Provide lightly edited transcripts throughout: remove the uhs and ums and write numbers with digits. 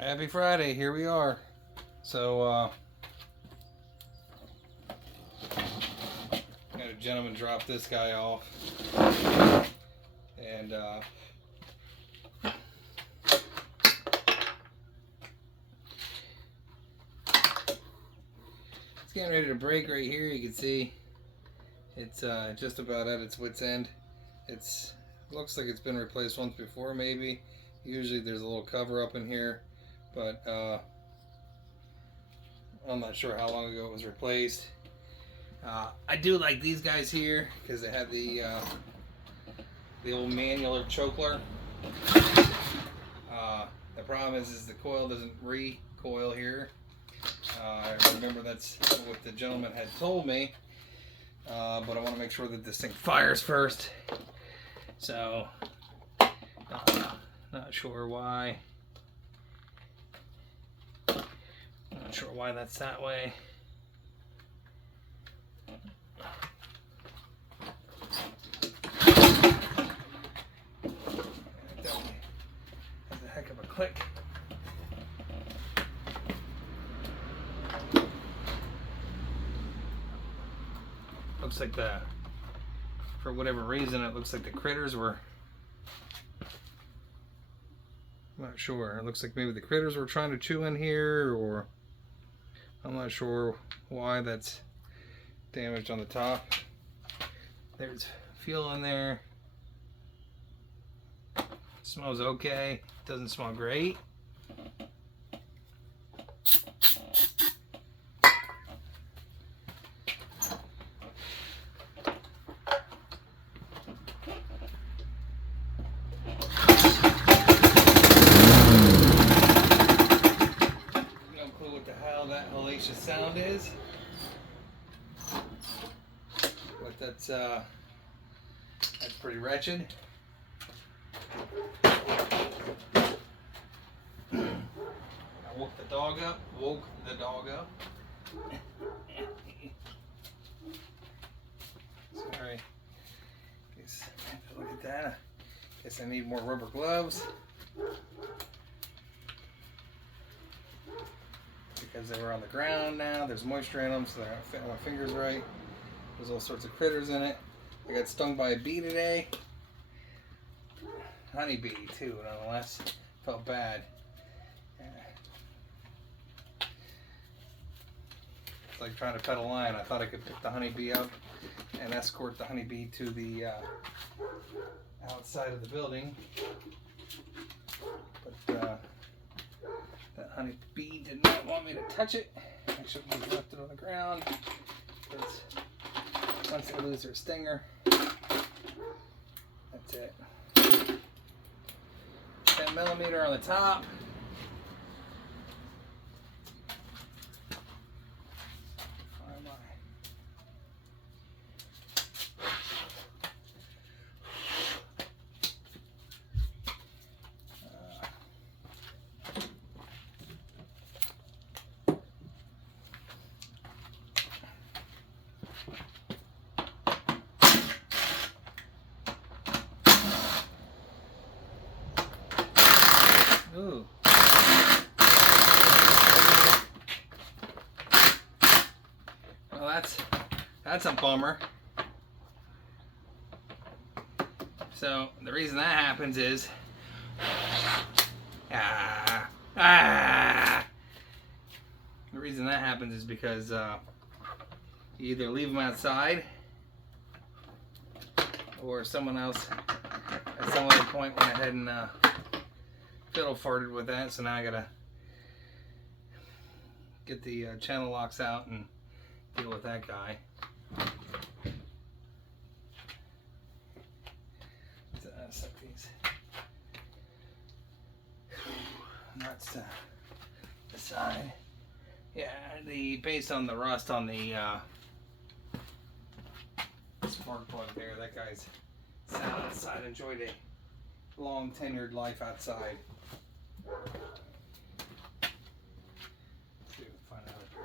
Happy Friday, here we are. So, had a gentleman drop this guy off. And, it's getting ready to break right here. You can see it's just about at its wit's end. Looks like it's been replaced once before, maybe. Usually there's a little cover up in here, but I'm not sure how long ago it was replaced. I do like these guys here because they have the old manual chokeler. The problem is the coil doesn't recoil here. I remember that's what the gentleman had told me, but I want to make sure that this thing fires first. So, not sure why. Not sure why that's that way. That's a heck of a click. Looks like for whatever reason, it looks like the critters were, I'm not sure. It looks like maybe the critters were trying to chew in here, or I'm not sure why that's damaged on the top. There's fuel in there. Smells okay. Doesn't smell great. No clue what the hell that hellacious sound is. But that's pretty wretched. I woke the dog up. Sorry. Look at that. Guess I need more rubber gloves. Because they were on the ground now. There's moisture in them, so they're not fitting my fingers right. There's all sorts of critters in it. I got stung by a bee today. Honeybee too, nonetheless. Felt bad. It's like trying to pet a lion. I thought I could pick the honeybee up and escort the honeybee to the outside of the building. But that honeybee did not want me to touch it. I should have left it on the ground. Because once they lose their stinger, that's it. 10mm on the top. Ooh. Well, that's a bummer. So the reason that happens is the reason that happens is because you either leave them outside, or someone else at some other point went ahead and fiddle farted with that. So now I gotta get the channel locks out and deal with that guy. Suck these nuts to the side. Yeah, based on the rust on the spark plug there, that guy's sat outside, enjoyed a long tenured life outside. Find out if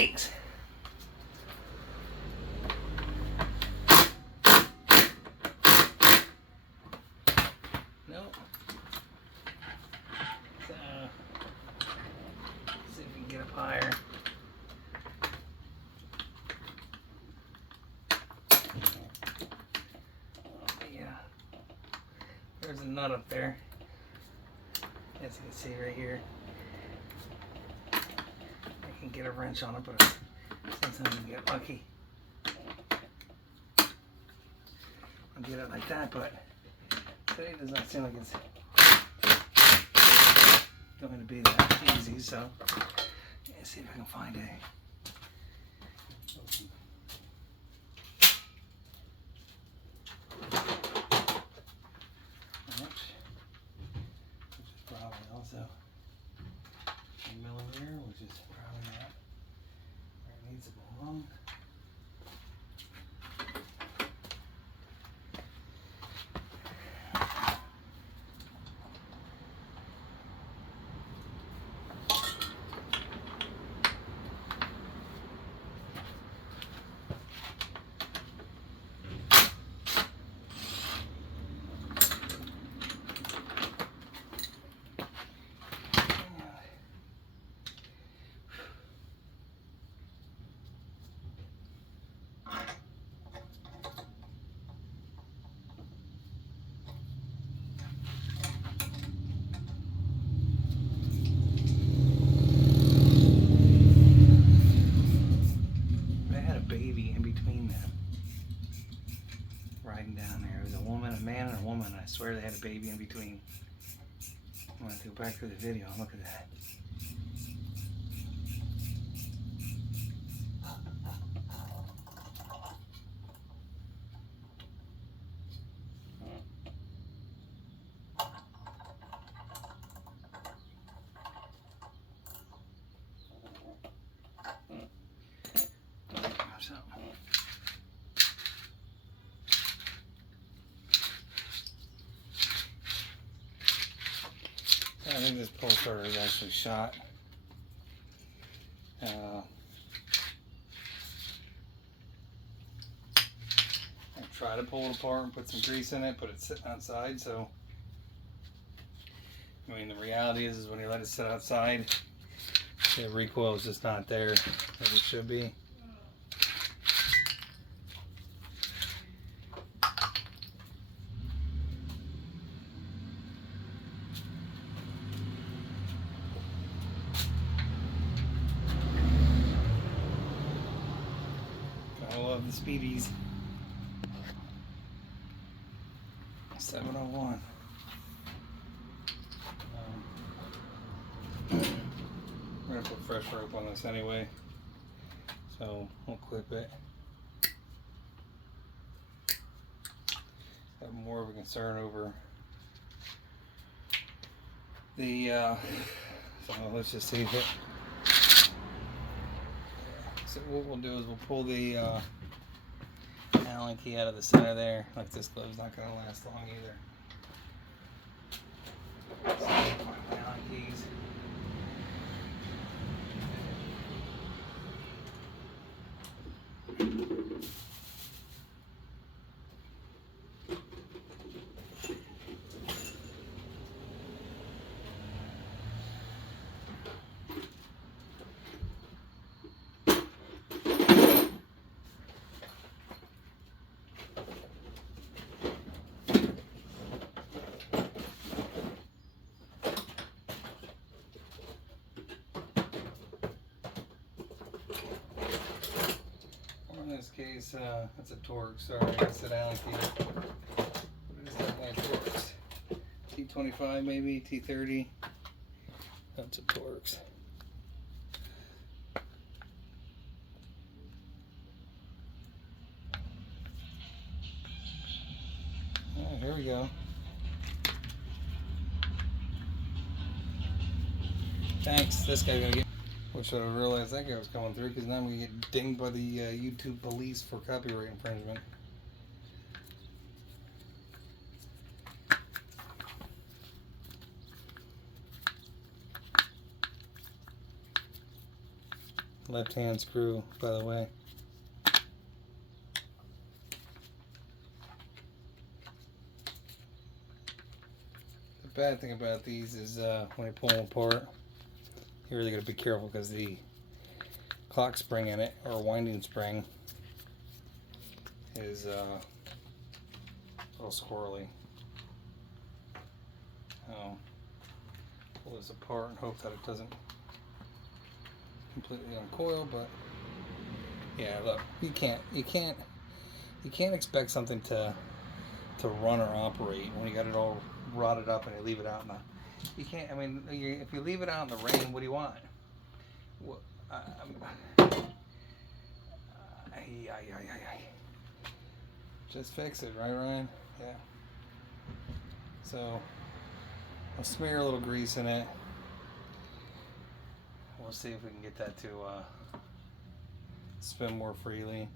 Yikes! Nope. So, see if we can get up higher. Oh, yeah. There's a nut up there. As you can see right here. I can get a wrench on it, but sometimes you get lucky. I'll get it like that, but today does not seem like it's going to be that easy, so let's see if I can find a wrench, which is probably also a millimeter, which is probably not where it needs to belong. Riding down there. It was a woman, a man, and a woman. I swear they had a baby in between. I'm going to go back to the video and look at that. I think this pull starter is actually shot. I try to pull it apart and put some grease in it, but it's sitting outside, so I mean the reality is when you let it sit outside, the recoil is just not there as it should be. I love the speedies. 701. We're gonna put fresh rope on this anyway, so we'll clip it. Have more of a concern over the so let's just see if it. So what we'll do is we'll pull the Allen key out of the center there. Like this glue's not going to last long either. So my Allen keys. In this case, that's a Torx. Sorry, I said Allen key. What is that one? Torx. T25 maybe, T30. That's a Torx. Oh, here we go. Thanks. This guy's gonna get. Wish I'd have realized that guy was coming through, because now I'm gonna get dinged by the YouTube police for copyright infringement. left hand screw, by the way. The bad thing about these is when you pull them apart, you really got to be careful because the clock spring in it, or winding spring, is a little squirrely. Pull this apart and hope that it doesn't completely uncoil, but yeah, look, you can't expect something to run or operate when you got it all rotted up and you leave it out in the, you can't, I mean, if you leave it out in the rain, what do you want? Just fix it, right, Ryan? Yeah. So I'll smear a little grease in it. We'll see if we can get that to spin more freely.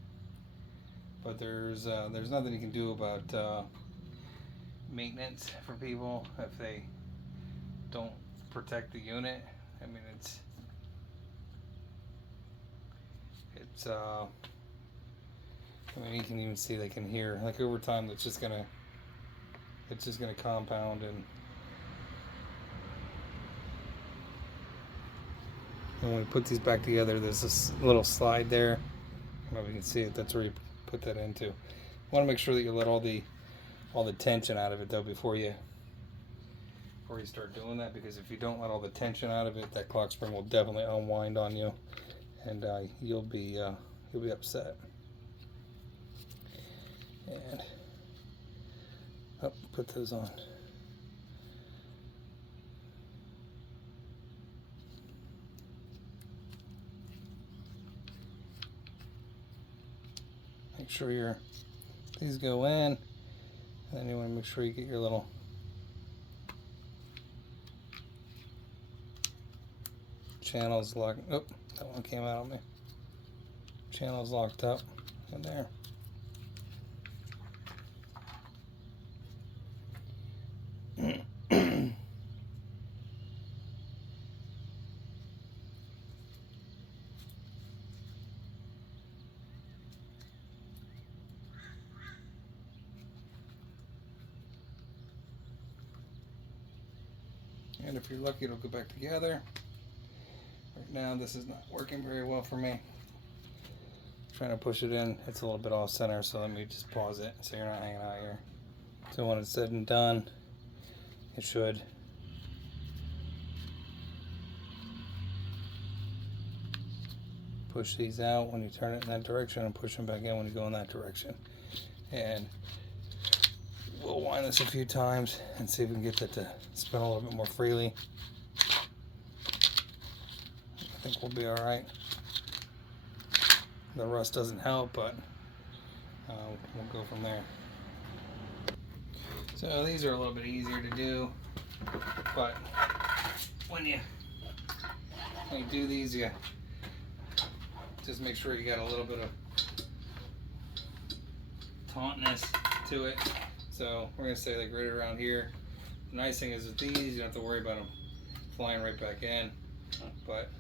But there's nothing you can do about maintenance for people if they don't protect the unit. I mean, it's I mean, you can even see they can hear, like, over time it's just gonna compound. And when we put these back together, there's this little slide there. I don't know if you can see it. That's where you put that into. You want to make sure that you let all the tension out of it though before you start doing that, because if you don't let all the tension out of it, that clock spring will definitely unwind on you, and you'll be upset. And put those on. Make sure these go in, and then you want to make sure you get your little channels locked. Oh, that one came out on me. Channels locked up in there. And if you're lucky, it'll go back together. Right now, this is not working very well for me. Trying to push it in, it's a little bit off center, so let me just pause it so you're not hanging out here. So when it's said and done, it should push these out when you turn it in that direction, and push them back in when you go in that direction. And we'll wind this a few times and see if we can get that to spin a little bit more freely. I think we'll be all right. The rust doesn't help, but we'll go from there. So these are a little bit easier to do, but when you do these, you just make sure you got a little bit of tautness to it. So we're gonna say, like, right around here. The nice thing is with these, you don't have to worry about them flying right back in, but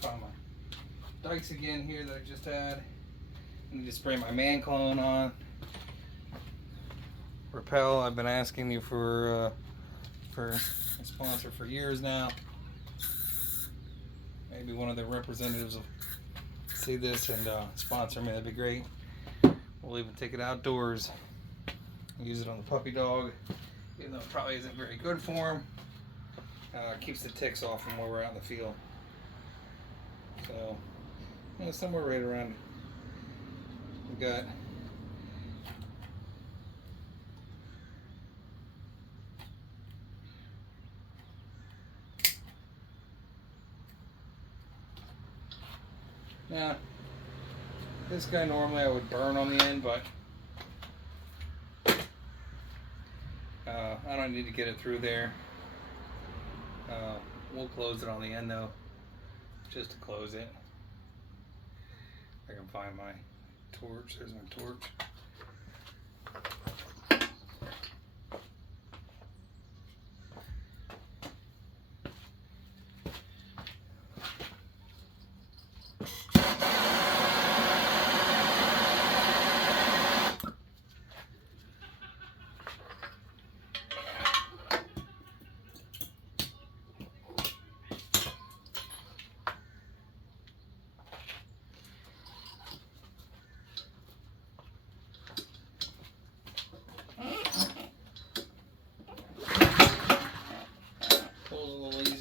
found my dikes again here that I just had. I need to spray my man clone on. Repel, I've been asking you for a sponsor for years now. Maybe one of the representatives will see this and sponsor me. That'd be great. We'll even take it outdoors, use it on the puppy dog, even though it probably isn't very good for him. Keeps the ticks off from where we're out in the field. So, somewhere right around, we got now, this guy normally I would burn on the end, but I don't need to get it through there. We'll close it on the end though, just to close it. If I can find my torch. There's my torch.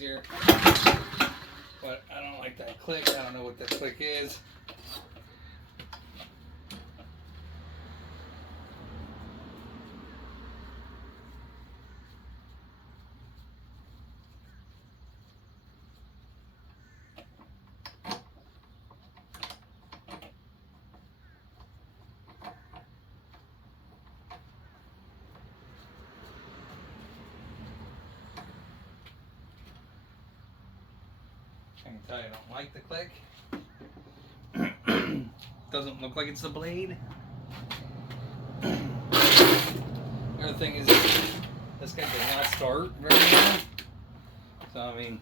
easier. But I don't like that click. I don't know what that click is. I can tell you I don't like the click. Doesn't look like it's the blade. The other thing is this guy does not start very well. So I mean,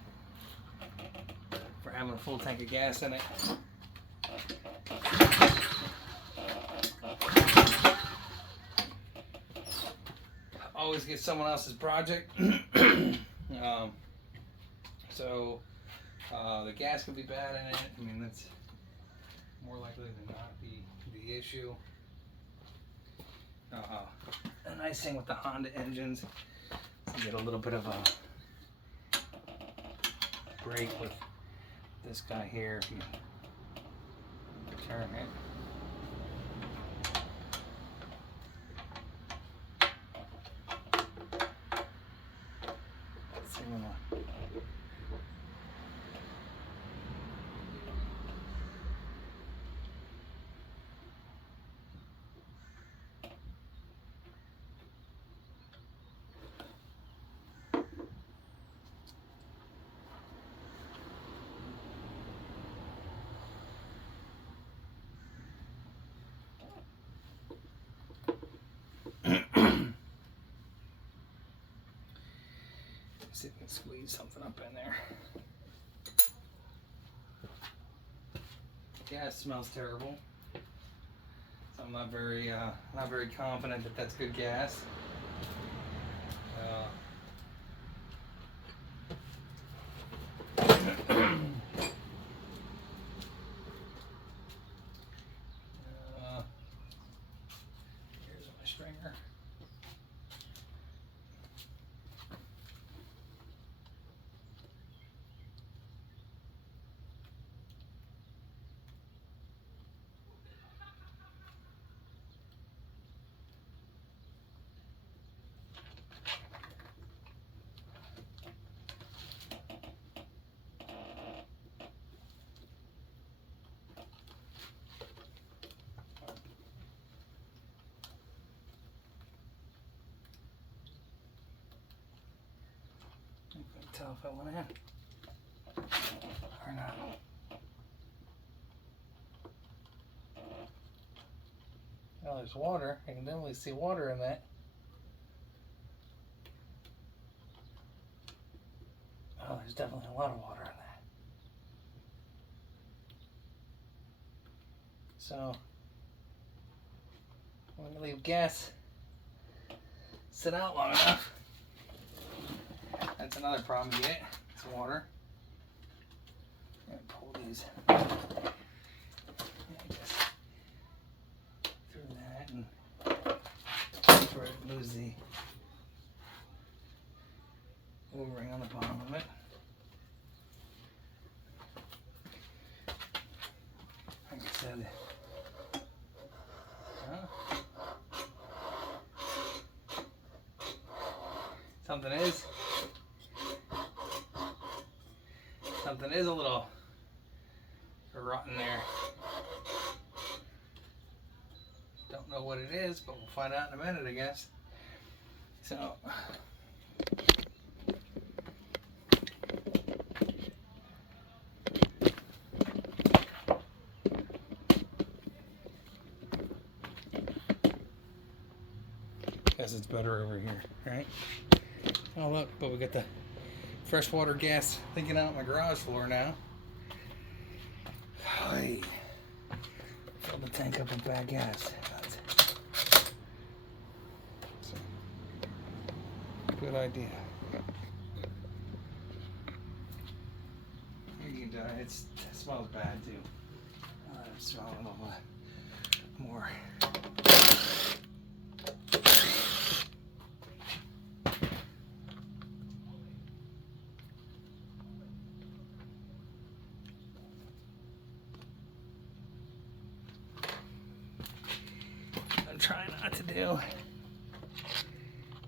for having a full tank of gas in it. Always get someone else's project. So the gas could be bad in it. I mean, that's more likely than not the issue. The nice thing with the Honda engines is you get a little bit of a break with this guy here if you turn it. Let's see when see if we can squeeze something up in there. Gas smells terrible, so I'm not very confident that that's good gas. Here's my stringer. Tell if I went in or not. Well, there's water. I can definitely see water in that. Oh, there's definitely a lot of water in that. So, I'm going to leave gas sit out long enough. That's another problem you get. It's water. I'm gonna pull these just through that and before it lose the O-ring on the bottom of it. Like I said, something is a little rotten there. Don't know what it is, but we'll find out in a minute, I guess. So, guess it's better over here, right? Oh look, but we got the freshwater gas thinking out my garage floor now. Hey, fill the tank up with bad gas. So, good idea. You can, it smells bad too. It smells a little more. do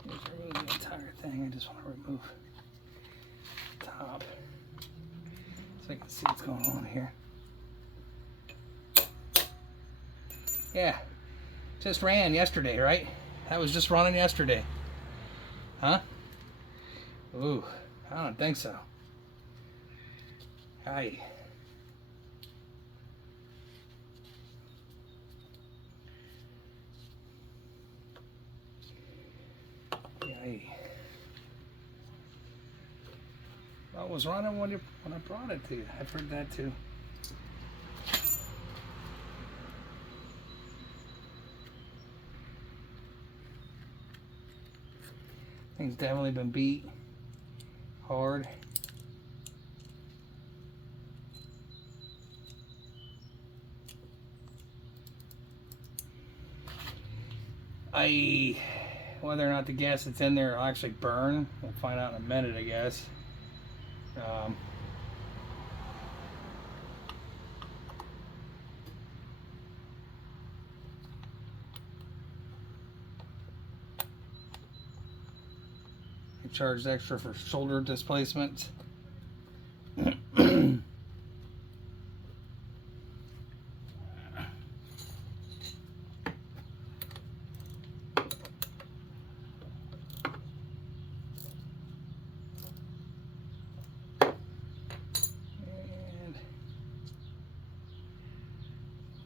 is remove the entire thing. I just want to remove the top so I can see what's going on here. Yeah, just ran yesterday, right? That was just running yesterday. Huh? Ooh, I don't think so. Hi. Well, it was running when I brought it to you. I've heard that too. Thing's definitely been beat hard. Whether or not the gas that's in there will actually burn, we'll find out in a minute, I guess. I charged extra for shoulder displacement.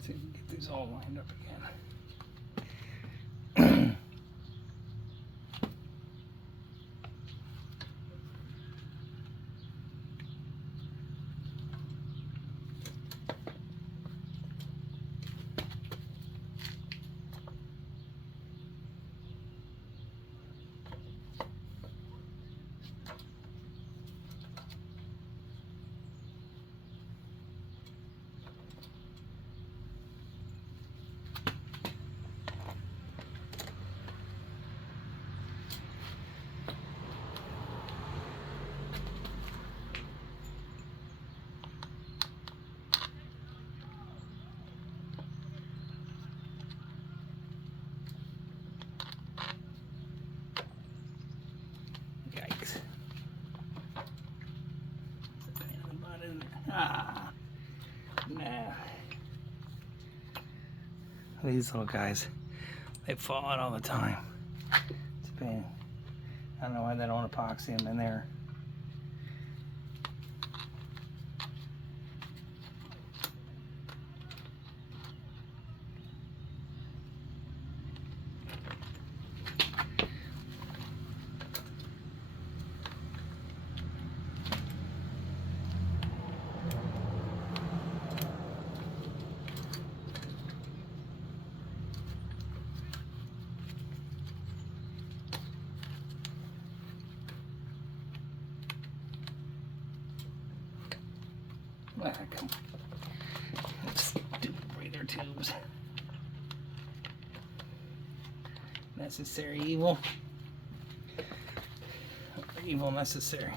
See if we can get these all lined up again. Nah. These little guys, they fall out all the time. It's a pain. I don't know why they don't epoxy them in there. Come on. Stupid breather tubes. Necessary evil. Evil necessary.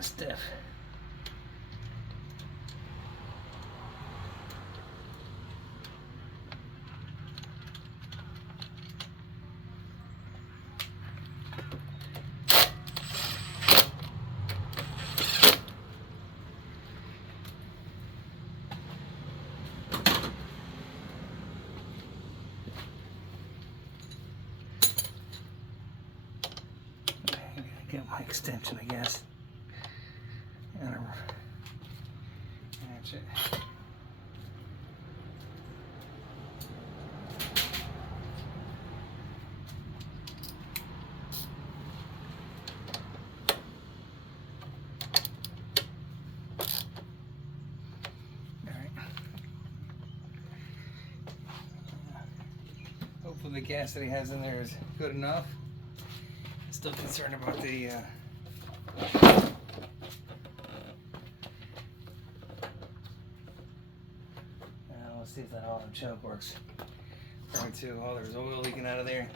Stiff. Get my extension, I guess. And that's it. hopefully the gas that he has in there is good enough. Still concerned about the now let's see if that auto choke works. Probably too. Oh, there's oil leaking out of there.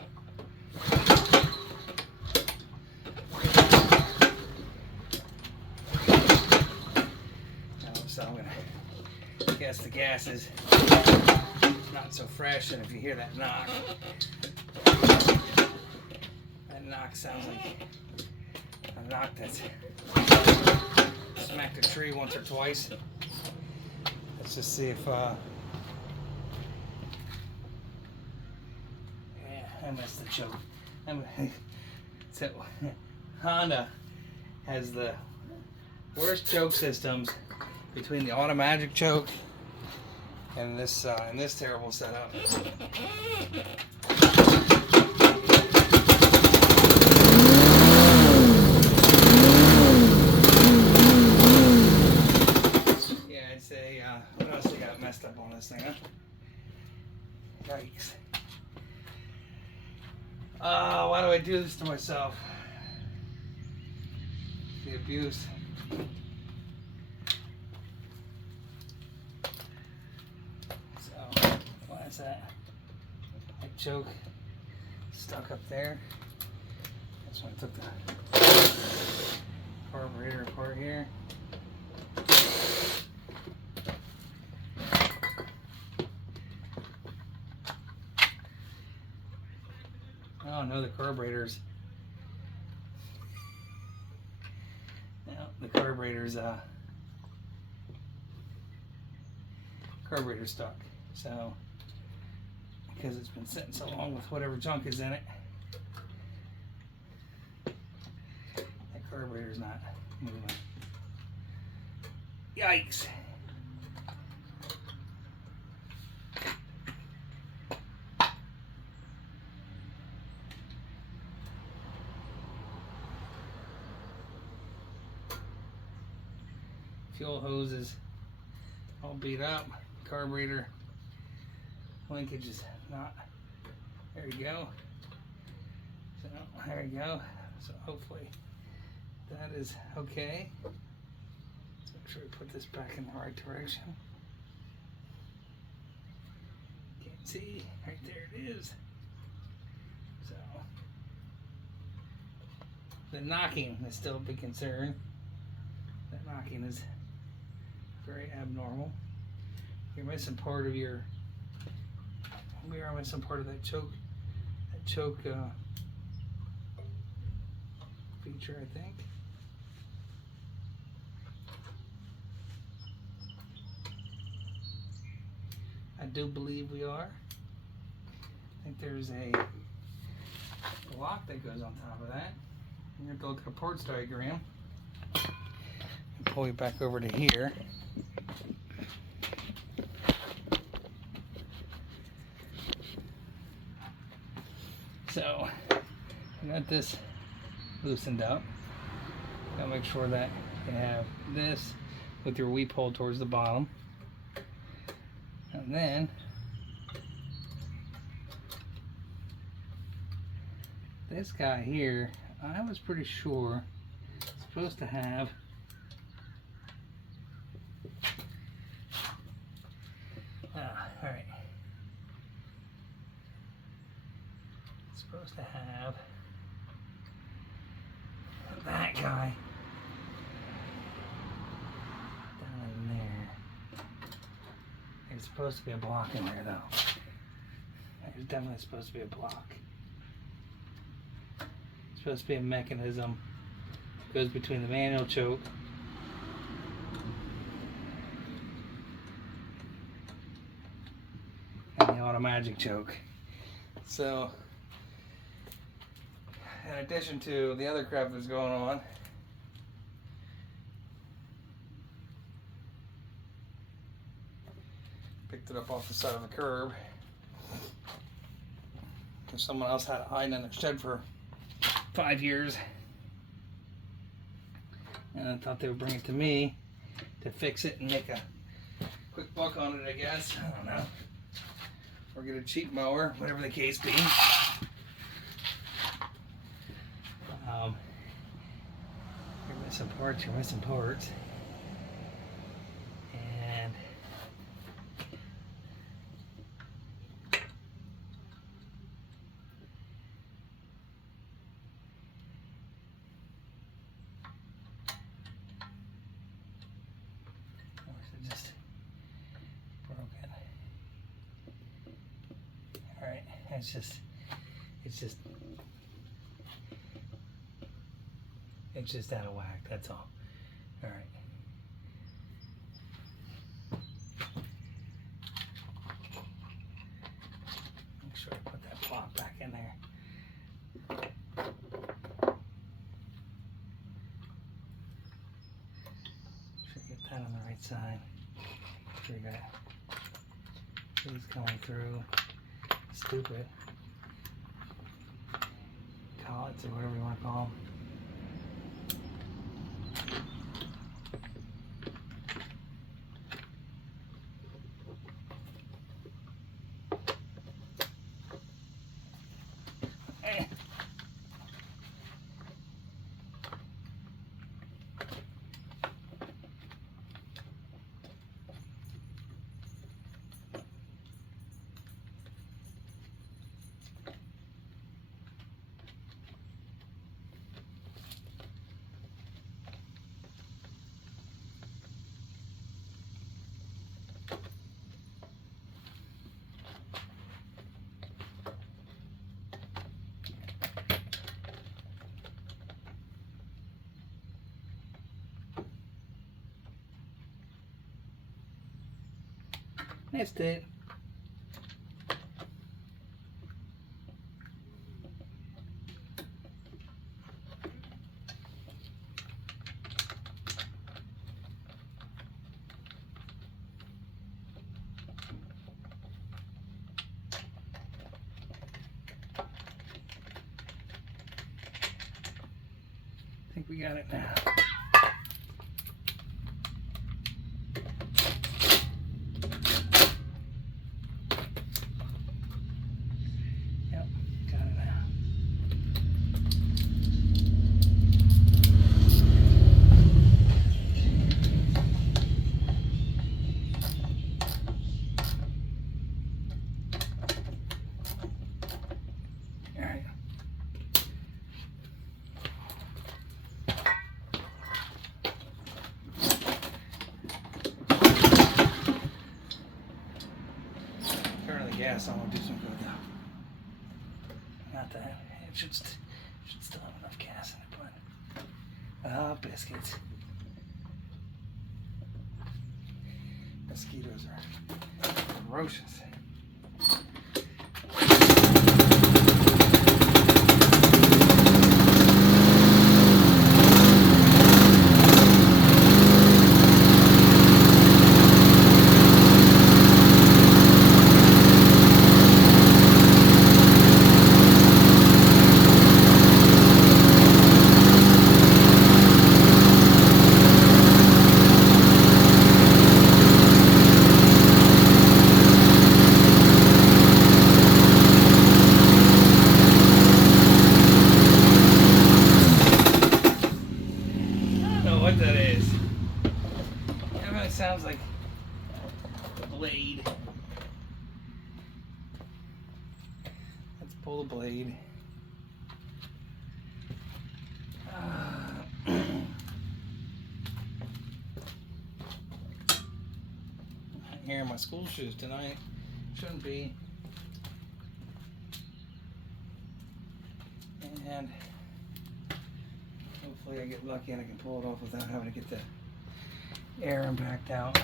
So I'm gonna guess the gas is not so fresh, and if you hear that knock, that knock sounds like a knock that's smacked a tree once or twice. Let's just see if yeah, I missed the choke. So Honda has the worst choke systems between the Automagic choke and this terrible setup. Yeah, I'd say what else I got messed up on this thing, huh? Yikes. Why do I do this to myself? The abuse. Why is that choke stuck up there? That's when I took the carburetor apart here. Oh no, the carburetor's carburetor's stuck. So because it's been sitting so long with whatever junk is in it, that carburetor's not moving. Yikes. Fuel hose is all beat up. Carburetor linkage is not. There you go. So there you go. So hopefully that is okay. Let's make sure we put this back in the right direction. Can't see. Right there it is. So the knocking is still a big concern. That knocking is very abnormal. You're missing part of your. We are missing part of that choke. That choke feature, I think. I do believe we are. I think there's a lock that goes on top of that. You have to look at a parts diagram. Pull you back over to here. So I got this loosened up. Gotta make sure that you have this with your weep hole towards the bottom. And then this guy here, I was pretty sure it's supposed to have alright. It's supposed to have that guy down in there. There's supposed to be a block in there though. There's definitely supposed to be a block. It's supposed to be a mechanism that goes between the manual choke and the Automagic choke. So, in addition to the other crap that's going on, picked it up off the side of the curb. If someone else had it hiding in their shed for 5 years, and I thought they would bring it to me to fix it and make a quick buck on it, I guess. I don't know. or get a cheap mower, whatever the case be. You're missing parts, you're missing parts. And just broken. All right, it's just out of whack. That's all. All right. Make sure I put that block back in there. Should get that on the right side. Sure you got these coming through. Stupid collets or whatever you want to call them. Missed it. I think we got it now. Gas on will do some good though. Not that. It should still have enough gas in it, but biscuits. Mosquitoes are ferocious. Sounds like the blade. Let's pull the blade. Not here in my school shoes tonight. Shouldn't be. And hopefully I get lucky and I can pull it off without having to get the air impact out.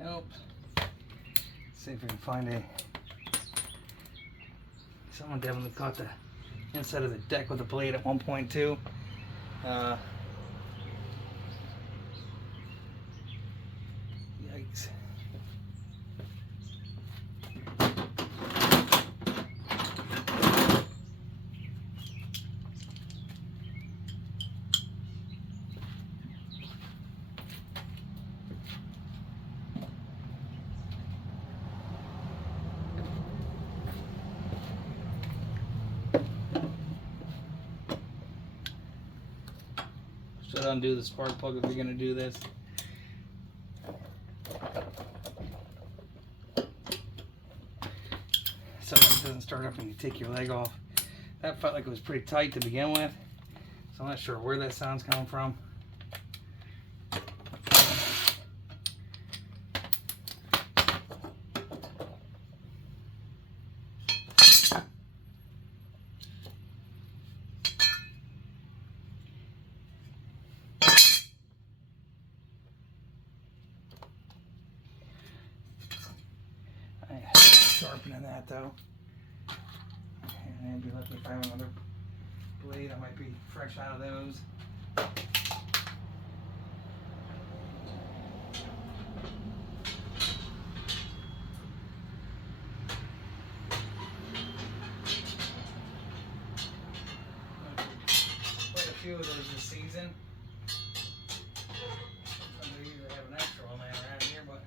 Nope. Let's see if we can find someone definitely caught the inside of the deck with a blade at 1.2. Yikes. said undo the spark plug if you're going to do this. So it doesn't start up when you take your leg off. That felt like it was pretty tight to begin with, so I'm not sure where that sound's coming from. Sharpening that though, and I'd be lucky if I have another blade. I might be fresh out of those. Quite a few of those this season. Sometimes I usually have an extra one laying around here, but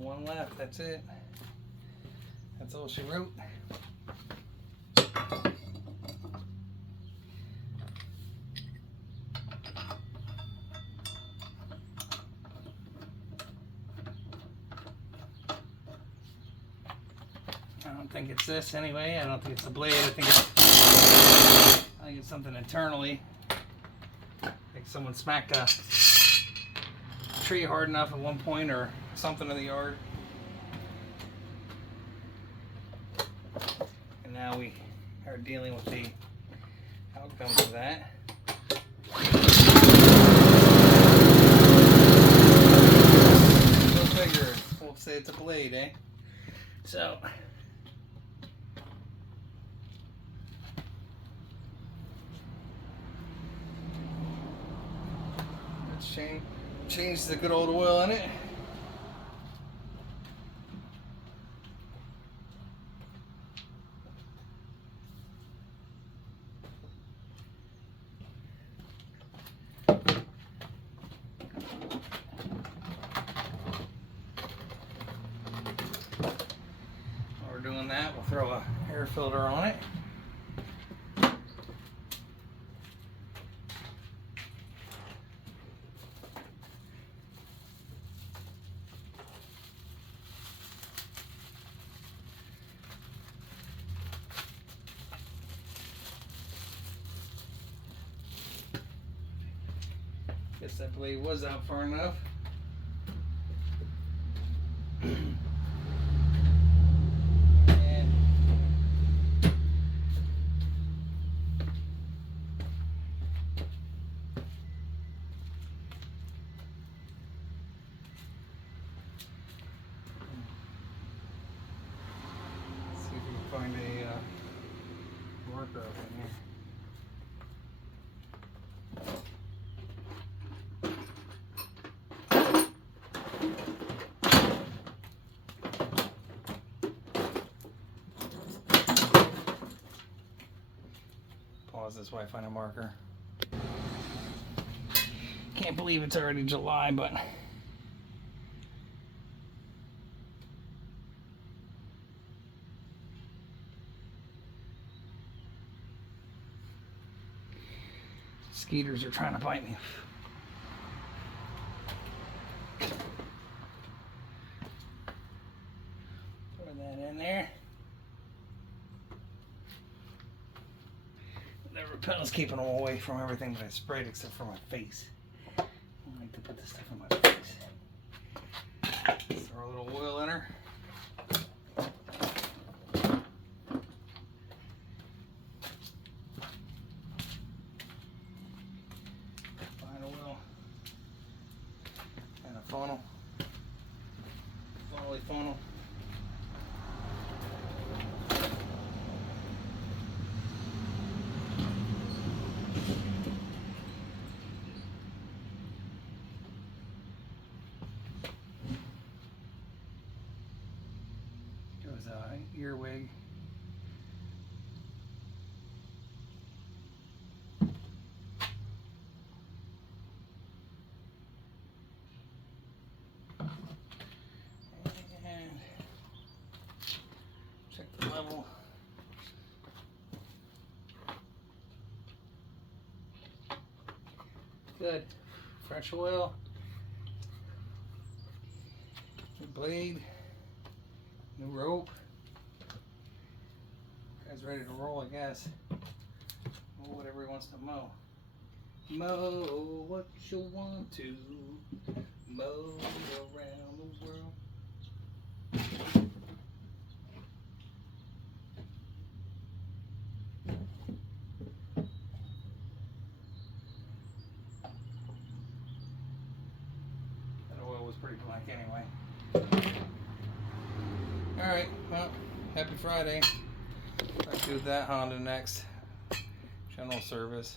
one left, that's it. That's all she wrote. I don't think it's this anyway. I don't think it's a blade. I think it's something internally. Like someone smacked a tree hard enough at one point or something in the yard. And now we are dealing with the outcomes of that. Go figure. We'll say it's a blade, eh? So let's change the good old oil in it. While we're doing that, we'll throw a air filter on it. Guess that blade was out far enough. And let's see if we can find a marker up in here. Pause this while I find a marker. Can't believe it's already July, but mosquitoes are trying to bite me. Throw that in there. The repellent's keeping them away from everything that I sprayed except for my face. I like to put this stuff on my face. Throw a little oil in her. Find oil. And a funnel. Funnel-y funnel. Earwig. Good. Fresh oil. New blade. New rope. Guy's ready to roll, I guess. Mow whatever he wants to mow. Mow what you want to. Mow around the world. That oil was pretty black anyway. Alright, well, happy Friday. I'll do that Honda next. General service.